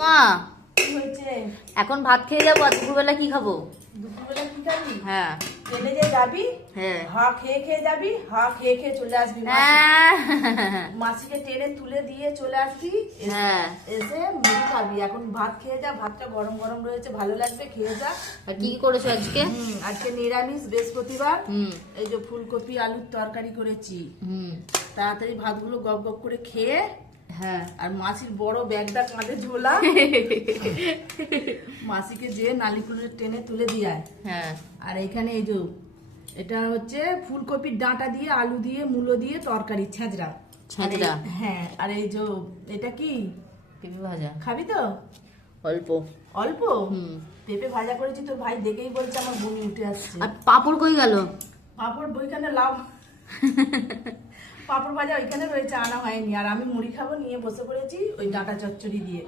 মা কি হয়েছে? এখন ভাত খেয়ে যাবো, আর দুপুরবেলা কি খাবো? দুপুরবেলা কি খাবি? হ্যাঁ ট্রেনে যে যাবি, হ্যাঁ হা খেয়ে খেয়ে যাবি, হা খেয়ে খেয়ে চলে আসবি। মাসিকে ট্রেনে তুলে দিয়ে চলে আসবি। হ্যাঁ। এসে মুড়ি খাবি। এখন ভাত খেয়ে যা, ভাতটা গরম গরম রয়েছে, ভালো লাগবে, খেয়ে যা। আর কি করেছো আজকে? আজকে নিরামিষ, বৃহস্পতিবার। হুম এই যে ফুলকপি আলুর তরকারি করেছি। হুম তাড়াতাড়ি ভাতগুলো গপ গপ করে খেয়ে, হ্যাঁ আর মাসির বড় ব্যাগটা কাঁধে ঝোলা, মাসিকে যে নালিকুলের টেনে তুলে দিয়ে আয়। হ্যাঁ আর এখানে এই যে এটা হচ্ছে ফুলকপির ডাঁটা দিয়ে আলু দিয়ে মূলো দিয়ে তরকারি, ছেঁচড়া। ছেঁচড়া। হ্যাঁ, আর এই যে এটা কি পেঁপে ভাজা খাবি তো? অল্প। অল্প। পেঁপে ভাজা করেছি, তোর ভাই দেখেই বলছে আমার বমি উঠে আসছে। আর পাঁপড় কই গেল? পাঁপড় বইখানে লাভ, পাঁপড় ভাজা ওইখানে রয়েছে, আনা হয়নি। আর আমি মুড়ি খাবো, নিয়ে বসে পড়েছি ওই ডাঁটা চচ্চড়ি দিয়ে।